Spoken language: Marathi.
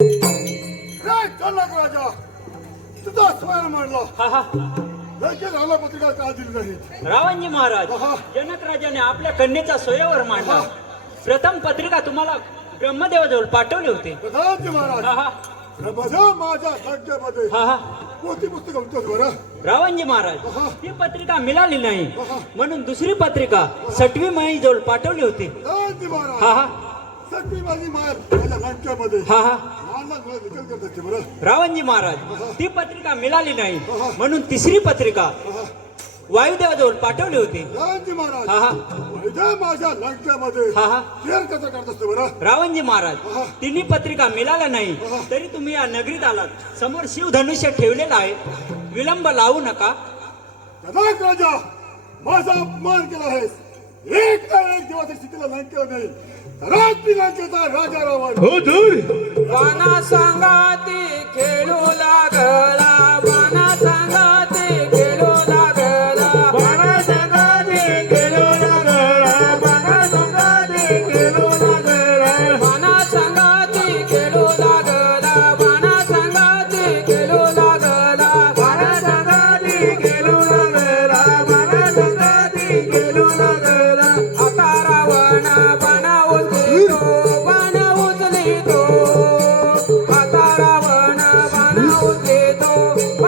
काय चालला का राजा तुझा स्वयं मांडला लगेच आला पत्रिका का दिली नाही? रावणजी महाराज. जनक राजाने आपल्या कन्येचा सोयावर मांडला. प्रथम पत्रिका तुम्हाला ब्रह्मदेवाजवळ पाठवली होती. प्रधानजी महाराज माझ्या माझ्या संख्येमध्ये कोणती पुस्तक होतं बरं? रावणजी महाराज हा. ती पत्रिका मिळाली नाही. म्हणून दुसरी पत्रिका सटवी माई जवळ पाठवली होती. हा महाराज. हा. सगळी माझी मार माझ्या हा हा. बरं. रावणजी महाराज ती पत्रिका मिळाली नाही. म्हणून तिसरी पत्रिका वायुदेवाजवळ पाठवली होती. प्रधानजी महाराज हा हा. माझ्या लंकेमध्ये. हा हा. केअर कसं करत असते बरं? रावणजी महाराज तिन्ही पत्रिका मिळाल्या नाही. तरी तुम्ही या नगरीत आलात. समोर शिवधनुष्य ठेवलेलं आहे. विलंब लावू नका. कदाच राजा माझा अपमान केला आहेस एक ना एक दिवस लंकेला नाही. राज मी लंकेचा राजा रावण वाना सांगाते खेळू लागला. वाना सांगाते खेळू लागला. वाना सांगाते खेळू लागला. वाना सांगाते खेळू लागला. सांगाते खेळू लागला. सांगाते खेळू लागला. सांगाते खेळू लागला. सांगाते खेळू लागला.